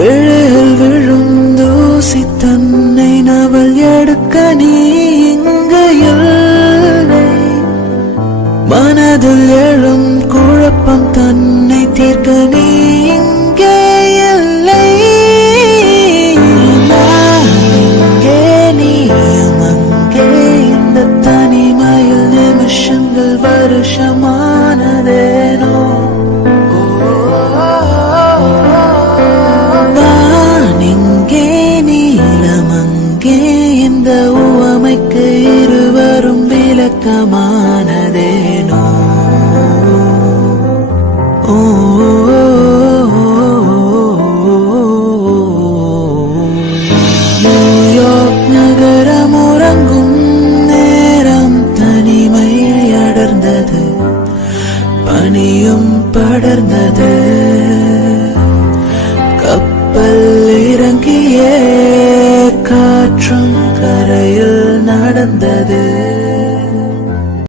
விழில் விழும் தூசி தன்னை நவல் எடுக்க நீ இங்கு இல்லை. மனதில் எழும் குழப்பம் தன்னை தீர்க்க நீ இங்கே இல்லை. நான் இங்கே நீயும் அங்கே, இந்த தனிமையில் நிமிஷங்கள் வருஷமானதேனோ. இந்த உவமைக்கு இருவரும் விளக்கமானதேனோ. நியூயார்க் நகரம் உறங்கும் நேரம் தனிமை அடர்ந்தது, பனியும் படர்ந்தது. கப்பல் இறங்கியே காற்றும் கரையில் நடந்தது.